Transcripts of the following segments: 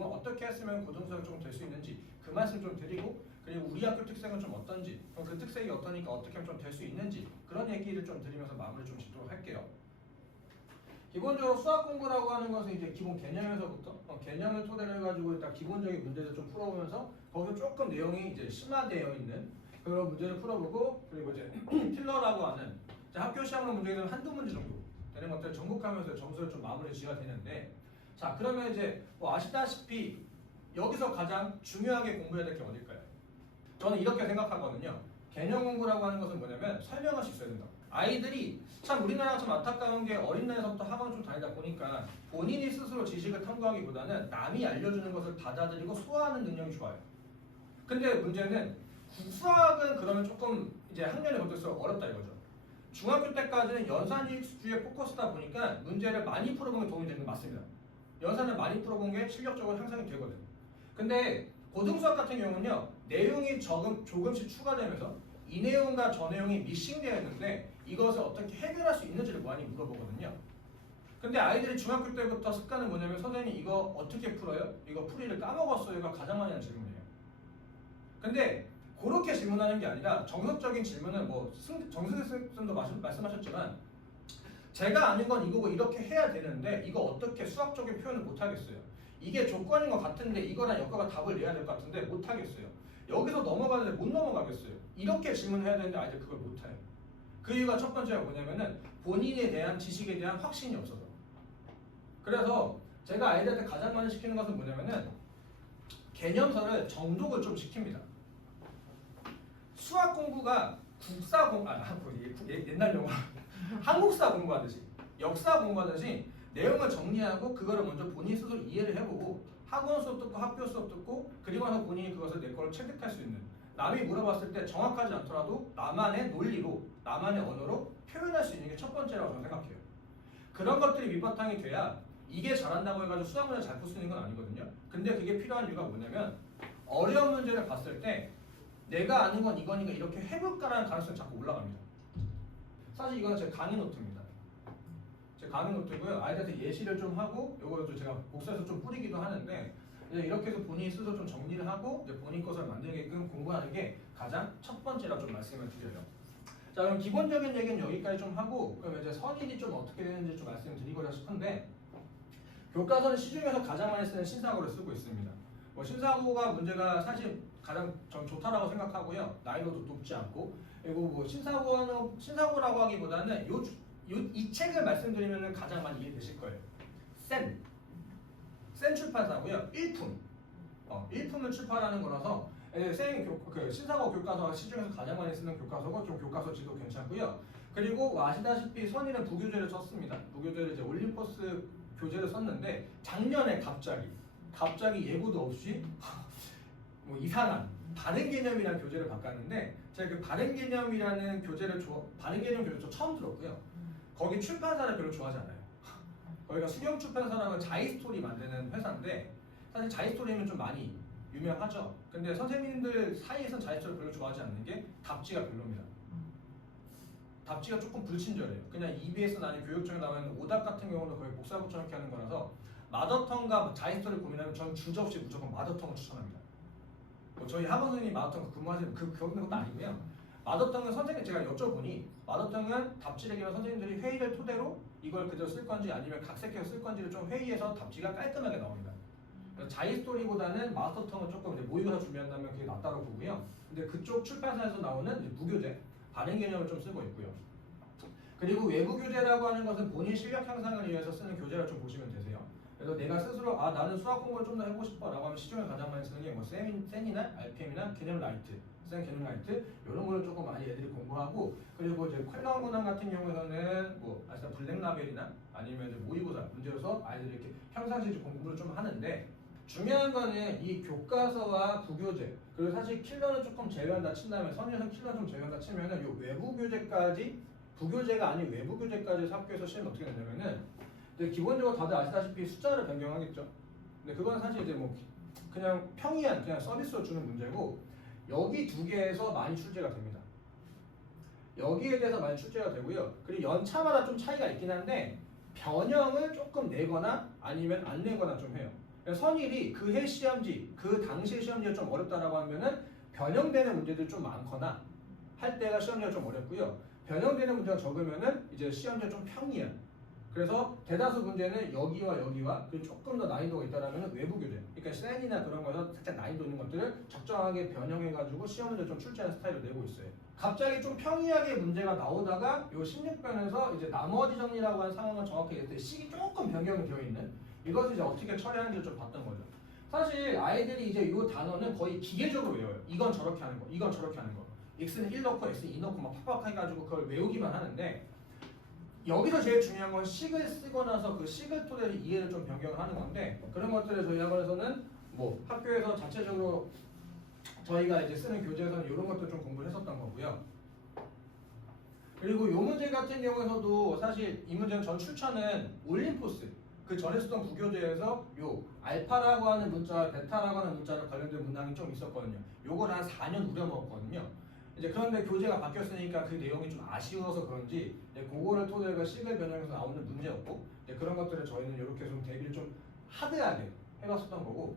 기본 어떻게 했으면 고등수학이 좀 될 수 있는지 그 말씀 좀 드리고, 그리고 우리 학교 특색은 좀 어떤지, 그 특색이 어떠니까 어떻게 하면 좀 될 수 있는지 그런 얘기를 좀 드리면서 마무리 좀 짓도록 할게요. 기본적으로 수학 공부라고 하는 것은 이제 기본 개념에서부터 개념을 토대로 해가지고 일단 기본적인 문제들 좀 풀어보면서 거기서 조금 내용이 이제 심화되어 있는 그런 문제를 풀어보고, 그리고 이제 필러라고 하는 이제 학교 시험으로 문제는 한두 문제 정도 되는 것들 정복하면서 점수를 좀 마무리 지어야 되는데, 자 그러면 이제 뭐 아시다시피 여기서 가장 중요하게 공부해야 될 게 어딜까요? 저는 이렇게 생각하거든요. 개념 공부라고 하는 것은 뭐냐면 설명할 수 있어야 된다. 아이들이 참 우리나라가 좀 안타까운 게 어린 나이에서부터 학원을 좀 다니다 보니까 본인이 스스로 지식을 탐구하기보다는 남이 알려주는 것을 받아들이고 소화하는 능력이 좋아요. 근데 문제는 수학은 그러면 조금 이제 학년에 걸릴수록 어렵다 이거죠. 중학교 때까지는 연산일주에 포커스다 보니까 문제를 많이 풀어보는 게 도움이 되는 게 맞습니다. 연산을 많이 풀어본 게 실력적으로 향상이 되거든요. 근데 고등수학 같은 경우는요, 내용이 조금씩 추가되면서 이 내용과 저 내용이 미싱되어 있는데 이것을 어떻게 해결할 수 있는지를 많이 물어보거든요. 근데 아이들이 중학교 때부터 습관은 뭐냐면 선생님 이거 어떻게 풀어요? 이거 풀이를 까먹었어요가 가장 많이 하는 질문이에요. 근데 그렇게 질문하는 게 아니라 정석적인 질문은 뭐 정승 쌤도 말씀하셨지만 제가 아는 건 이거고 이렇게 해야 되는데 이거 어떻게 수학적인 표현을 못 하겠어요. 이게 조건인 것 같은데 이거랑 여과가 답을 내야 될 것 같은데 못 하겠어요. 여기서 넘어가는데 못 넘어가겠어요. 이렇게 질문해야 되는데 아이들 그걸 못 해요. 그 이유가 첫 번째가 뭐냐면은 본인에 대한 지식에 대한 확신이 없어서. 그래서 제가 아이들한테 가장 많이 시키는 것은 뭐냐면은 개념서를 정독을 좀 시킵니다. 수학 공부가 옛날 영화 한국사 공부하듯이 역사 공부하듯이 내용을 정리하고 그거를 먼저 본인 스스로 이해를 해보고 학원 수업 듣고 학교 수업 듣고 그리고 나서 본인이 그것을 내 거를 체득할 수 있는, 남이 물어봤을 때 정확하지 않더라도 나만의 논리로 나만의 언어로 표현할 수 있는 게 첫 번째라고 저는 생각해요. 그런 것들이 밑바탕이 돼야 이게 잘한다고 해가지고 수학 문제 잘 풀 수 있는 건 아니거든요. 근데 그게 필요한 이유가 뭐냐면 어려운 문제를 봤을 때 내가 아는 건 이거니까 이렇게 해볼까라는 가능성이 자꾸 올라갑니다. 사실 이거는 제 강의 노트입니다. 제 강의 노트고요. 아이들한테 예시를 좀 하고 이걸 제가 복사해서 좀 뿌리기도 하는데 이제 이렇게 해서 본인이 스스로 좀 정리를 하고 이제 본인 것을 만들게끔 공부하는 게 가장 첫 번째라 좀 말씀을 드려요. 자 그럼 기본적인 얘기는 여기까지 좀 하고 그럼 이제 선인이 좀 어떻게 되는지 좀 말씀드리고자 싶은데, 교과서는 시중에서 가장 많이 쓰는 신사고를 쓰고 있습니다. 뭐 신사고가 문제가 사실 가장 전 좋다라고 생각하고요. 난이도도 높지 않고, 그리고 뭐 신사고라고 하기보다는 이 책을 말씀드리면 가장 많이 이해되실 거예요. 센 출판사고요. 일품을 출판하는 거라서 신사고 교과서가 시중에서 가장 많이 쓰는 교과서고 좀 교과서지도 괜찮고요. 그리고 아시다시피 선의는 부교재를 썼습니다. 부교재를 이제 올림포스 교재를 썼는데 작년에 갑자기 예고도 없이 뭐 이상한 바른 개념이라는 교재를 바꿨는데 제가 그 바른 개념이라는 바른 개념 교재 저 처음 들었고요. 거기 출판사를 별로 좋아하지 않아요. 거기가 수경 출판사라는 자이스토리 만드는 회사인데 사실 자이스토리는 좀 많이 유명하죠. 근데 선생님들 사이에서는 자이스토리 별로 좋아하지 않는 게 답지가 별로입니다. 답지가 조금 불친절해요. 그냥 EBS나 아니면 교육청에 나와 있는 오답 같은 경우는 거의 복사부처럼 이렇게 하는 거라서 마더텅과 자이스토리 고민하면 저는 주저없이 무조건 마더텅을 추천합니다. 뭐 저희 학원 선생님이 마더텅 근무하시는 그런 것도 아니고요. 마더텅은 선생님 제가 여쭤보니 마더텅은 답지를 선생님들이 회의를 토대로 이걸 그대로 쓸 건지 아니면 각색해서 쓸 건지를 좀 회의해서 답지가 깔끔하게 나옵니다. 그래서 자이스토리보다는 마더텅은 조금 이제 모의고사 준비한다면 그게 낫다고 보고요. 근데 그쪽 출판사에서 나오는 이제 무교재 바른 개념을 좀 쓰고 있고요. 그리고 외부 교재라고 하는 것은 본인 실력 향상을 위해서 쓰는 교재를 좀 보시면 되세요. 그래서 내가 스스로 나는 수학 공부를 좀 더 해보고 싶어 라고 하면 시중에 가장 많이 쓰는 게 뭐 센이나 RPM이나 개념 라이트, 센 개념 라이트 이런 거를 조금 많이 애들이 공부하고, 그리고 이제 퀄라운 문항 같은 경우에는 뭐 아시다 블랙라벨이나 아니면 이제 모의고사 문제로서 아이들이 이렇게 평상시 공부를 좀 하는데, 중요한 거는 이 교과서와 부교재, 그리고 사실 킬러는 조금 제외한다 친다면 선의에서 킬러 좀 제외한다 치면은 요 외부 교재까지, 부교재가 아닌 외부 교재까지 학교에서 시험 어떻게 되냐면은 기본적으로 다들 아시다시피 숫자를 변경하겠죠. 근데 그건 사실 이제 뭐 그냥 평이한 그냥 서비스로 주는 문제고, 여기 두 개에서 많이 출제가 됩니다. 여기에 대해서 많이 출제가 되고요. 그리고 연차마다 좀 차이가 있긴 한데 변형을 조금 내거나 아니면 안 내거나 좀 해요. 선일이 그 해 시험지, 그 당시 시험지가 좀 어렵다라고 하면은 변형되는 문제들이 좀 많거나 할 때가 시험지가 좀 어렵고요. 변형되는 문제가 적으면은 이제 시험지가 좀 평이야. 그래서 대다수 문제는 여기와 여기와 그리고 조금 더 난이도가 있다라면 외부 교재, 그러니까 센이나 그런 거에서 살짝 난이도 있는 것들을 적정하게 변형해가지고 시험 문제 좀 출제하는 스타일을 내고 있어요. 갑자기 좀 평이하게 문제가 나오다가 요 16변에서 이제 나머지 정리라고 하는 상황을 정확히 얘기할 때 식이 조금 변경이 되어 있는 이것을 이제 어떻게 처리하는지 좀 봤던 거죠. 사실 아이들이 이제 이 단어는 거의 기계적으로 외워요. 이건 저렇게 하는 거, 이건 저렇게 하는 거. x는 1 넣고 x는 2 넣고 막 팍팍 해가지고 그걸 외우기만 하는데 여기서 제일 중요한 건 식을 쓰고 나서 그 식을 토대로 이해를 좀 변경을 하는 건데 그런 것들을 저희 학원에서는 뭐 학교에서 자체적으로 저희가 이제 쓰는 교재에서는 이런 것들 좀 공부를 했었던 거고요. 그리고 이 문제 같은 경우에서도 사실 이 문제는 전 출처는 올림포스 그 전에 쓰던 부교재에서 요 알파라고 하는 문자와 베타라고 하는 문자를 관련된 문항이 좀 있었거든요. 요걸 한 4년 우려먹었거든요. 이제 그런데 교재가 바뀌었으니까 그 내용이 좀 아쉬워서 그런지 그거를 토대로 식을 변형해서 나오는 문제였고 그런 것들을 저희는 이렇게 좀 대비를 좀 하드하게 해봤었던 거고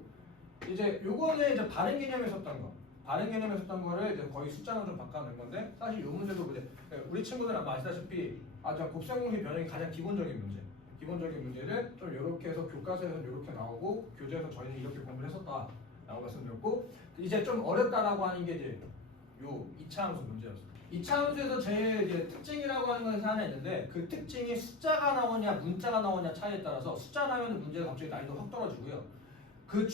이제 요거는 이제 바른 개념에 썼던 거 바른 개념에 썼던 거를 이제 거의 숫자로 좀 바꿔낸 건데 사실 요 문제도 이제 우리 친구들 아마 아시다시피 곱셈공식 변형이 가장 기본적인 문제를 좀 이렇게 해서 교과서에서는 이렇게 나오고 교재에서 저희는 이렇게 공부를 했었다라고 말씀드렸고 이제 좀 어렵다라고 하는 게 이제 요 2차 함수 문제였어요. 2차 함수에서 제일 이제 특징이라고 하는 것이 하나 있는데 그 특징이 숫자가 나오냐 문자가 나오냐 차이에 따라서 숫자 나오면 문제가 갑자기 난이도 확 떨어지고요. 그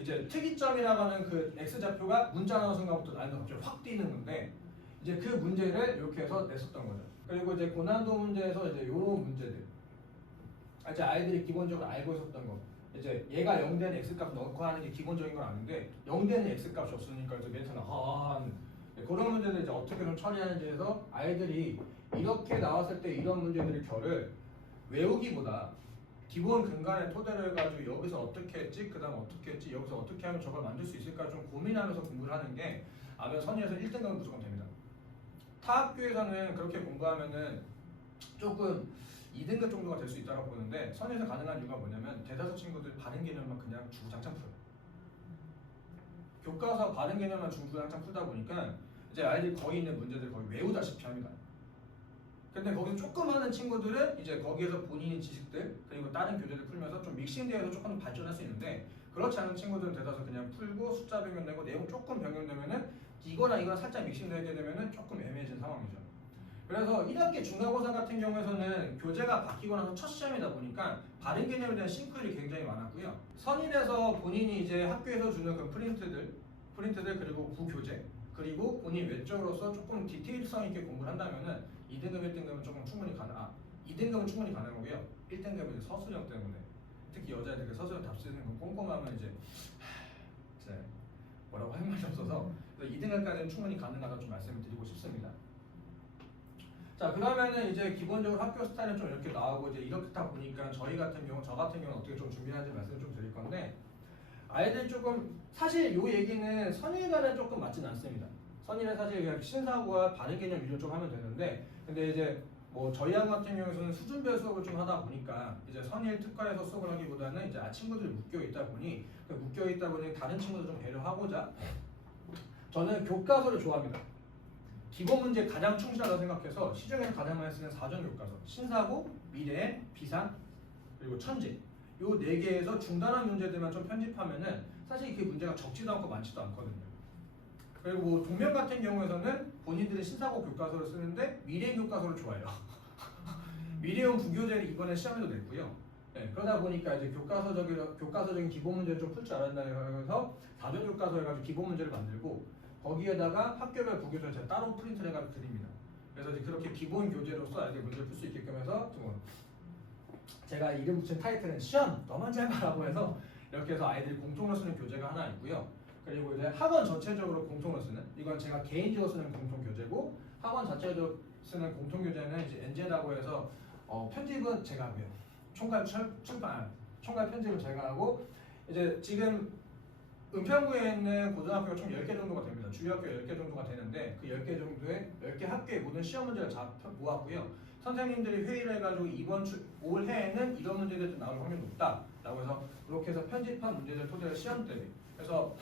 이제 특이점이라고 하는 그 x좌표가 문자 나오는 순간부터 난이도 갑자기 확 뛰는 건데 이제 그 문제를 이렇게 해서 냈었던 거죠. 그리고 이제 고난도 문제에서 이제 요런 문제들 이제 아이들이 기본적으로 알고 있었던 거 이제 얘가 0되는 x값 넣고 하는 게 기본적인 건 아닌데 0되는 x값이 없으니까 이제 멘트는 그런 문제들 이제 어떻게 좀 처리하는지에서 아이들이 이렇게 나왔을 때 이런 문제들의 결을 외우기보다 기본 근간의 토대로 해가지고 여기서 어떻게 했지, 그 다음 어떻게 했지, 여기서 어떻게 하면 저걸 만들 수 있을까 좀 고민하면서 공부를 하는 게 아마 선의에서 1등급은 무조건 됩니다. 타 학교에서는 그렇게 공부하면은 조금 2등급 정도가 될 수 있다고 보는데 선의에서 가능한 이유가 뭐냐면 대다수 친구들 바른 개념만 그냥 주구장창 풀어요. 교과서 바른 개념만 주구장창 풀다 보니까 이제 아이들이 거기 있는 문제들 거의 외우다시피 합니다. 근데 거기 조금 하는 친구들은 이제 거기에서 본인의 지식들 그리고 다른 교재를 풀면서 좀 믹싱되어서 조금 발전할 수 있는데 그렇지 않은 친구들은 대다수 그냥 풀고 숫자 변경되고 내용 조금 변경되면은 이거랑 살짝 믹싱되게 되면은 조금 애매해진 상황이죠. 그래서 1학기 중간고사 같은 경우에서는 교재가 바뀌고 나서 첫 시험이다 보니까 바른 개념에 대한 싱크율이 굉장히 많았고요. 선일에서 본인이 이제 학교에서 주는 그 프린트들 그리고 부교재 그리고 본인 외적으로서 조금 디테일성 있게 공부를 한다면은 2등급, 1등급은 조금 충분히 2등급은 충분히 가능하고요. 1등급은 이제 서술형 때문에 특히 여자애들 그 서술형 답 쓰는 거 꼼꼼하면 이제 뭐라고 할 말이 없어서 2등급까지는 충분히 가능하다고 좀 말씀을 드리고 싶습니다. 자 그러면은 이제 기본적으로 학교 스타일은 좀 이렇게 나오고 이제 이렇다 보니까 저 같은 경우는 어떻게 좀 준비하는지 말씀을 좀 드릴 건데 아이들 조금 사실 요 얘기는 선일과는 조금 맞진 않습니다. 선일은 사실 그냥 신사고와 바른 개념 위주로 좀 하면 되는데 근데 이제 뭐 저희 학 같은 경우에는 수준별 수업을 좀 하다 보니까 이제 선일 특화해서 수업을 하기보다는 이제 친구들이 묶여 있다 보니 다른 친구들 좀 배려하고자 저는 교과서를 좋아합니다. 기본 문제 가장 충실하다고 생각해서 시중에서 가장 많이 쓰는 사전 교과서 신사고, 미래, 비상, 그리고 천재 요 4개에서 중단한 문제들만 좀 편집하면은 사실 이게 문제가 적지도 않고 많지도 않거든요. 그리고 뭐 동명 같은 경우에서는 본인들이 신사고 교과서를 쓰는데 미래 교과서를 좋아해요. 미래형 부교재를 이번에 시험에도 냈고요. 네, 그러다 보니까 이제 교과서적인 기본 문제를 좀 풀 줄 알았나 해서 사전 교과서 해가지고 기본 문제를 만들고 거기에다가 학교별 부교재를 제가 따로 프린트를 해가지고 드립니다. 그래서 이제 그렇게 기본 교재로서 아이들 문제를 풀 수 있게끔 해서 제가 이름 붙인 타이틀은 시험 너만 잘 봐라고 해서 이렇게 해서 아이들이 공통으로 쓰는 교재가 하나 있고요. 그리고 이제 학원 전체적으로 공통으로 쓰는 이건 제가 개인적으로 쓰는 공통 교재고 학원 자체적으로 쓰는 공통 교재는 이제 엔제라고 해서 편집은 제가 하고요. 총괄 편집은 제가 하고 이제 지금 은평구에 있는 고등학교가 총 10개 정도가 됩니다. 주요 학교 10개 정도가 되는데 그 10개 정도의 10개 학교의 모든 시험 문제를 다 모았고요. 선생님들이 회의를 해가지고 올해에는 이런 문제들이 좀 나올 확률이 높다라고 해서 그렇게 해서 편집한 문제들 토대로 시험 대비. 그래서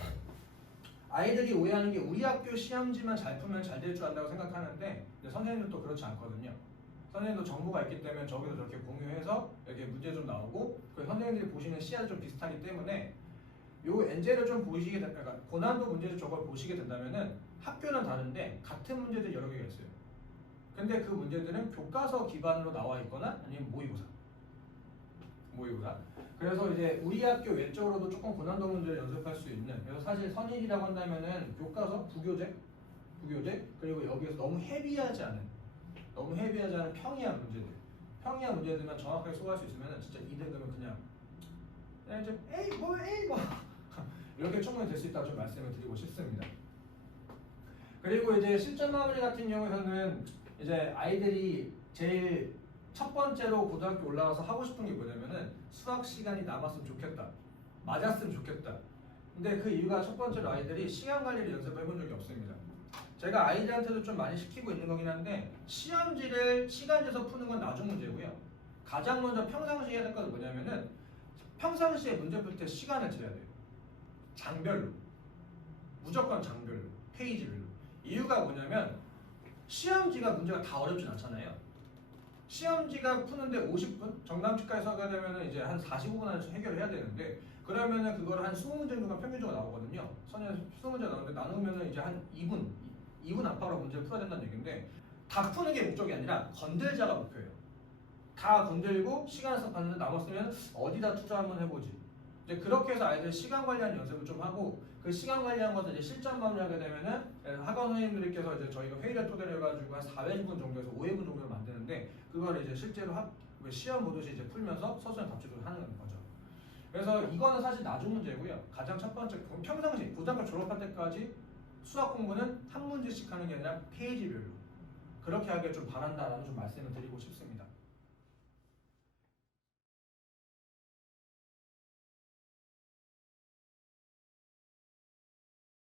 아이들이 오해하는 게 우리 학교 시험지만 잘 풀면 잘 될 줄 안다고 생각하는데 선생님들도 그렇지 않거든요. 선생님도 정보가 있기 때문에 저기서 저렇게 공유해서 이렇게 문제 좀 나오고 그 선생님들이 보시는 시야도 좀 비슷하기 때문에 요 엔젤을 좀 보시게 된다. 그러니까 고난도 문제를 저걸 보시게 된다면은 학교는 다른데 같은 문제들이 여러 개가 있어요. 근데 그 문제들은 교과서 기반으로 나와 있거나 아니면 모의고사. 그래서 이제 우리 학교 외적으로도 조금 고난도 문제를 연습할 수 있는. 그래서 사실 선일이라고 한다면은 교과서, 부교재 그리고 여기에서 너무 헤비하지 않은 평이한 문제들. 평이한 문제들만 정확하게 소화할 수 있으면 진짜 2등급은 그냥 이제 에이 뭐 이렇게 충분히 될 수 있다고 좀 말씀을 드리고 싶습니다. 그리고 이제 실전 마무리 같은 경우에는 이제 아이들이 제일 첫 번째로 고등학교 올라가서 하고 싶은 게 뭐냐면은 수학 시간이 남았으면 좋겠다. 맞았으면 좋겠다. 근데 그 이유가 첫 번째로 아이들이 시간 관리를 연습해 본 적이 없습니다. 제가 아이들한테도 좀 많이 시키고 있는 거긴 한데 시험지를 시간제에서 푸는 건 나중 문제고요. 가장 먼저 평상시에 해야 될 건 뭐냐면은 평상시에 문제 풀 때 시간을 재야 돼요. 장별로. 무조건 장별로. 페이지별로. 이유가 뭐냐면 시험지가 문제가 다 어렵진 않잖아요. 시험지가 푸는데 50분? 정답집까지 써가 되면은 이제 한 45분 안에 해결을 해야 되는데 그러면은 그걸 한 20문제 정도가 평균적으로 나오거든요. 선에 20문제 나오는데 나누면은 이제 한 2분 안팎으로 문제를 풀어야 된다는 얘기인데 다 푸는 게 목적이 아니라 건들자가 목표예요. 다 건들고 시간을 써 봤는데 남았으면 어디다 투자 한번 해보지. 이제 그렇게 해서 아이들 시간 관리하는 연습을 좀 하고 그 시간 관리한 것을 이제 실전 마무리하게 되면은 학원 선생님들께서 이제 저희가 회의를 토대로 해가지고 한 4회분 정도에서 5회분 정도를 만드는데 그걸 이제 실제로 시험 보듯이 이제 풀면서 서술형 답지도 하는 거죠. 그래서 이거는 사실 나중 문제고요. 가장 첫 번째 평상시 고등학교 졸업할 때까지 수학 공부는 한 문제씩 하는 게 아니라 페이지별로 그렇게 하길 좀 바란다라는 좀 말씀을 드리고 싶습니다.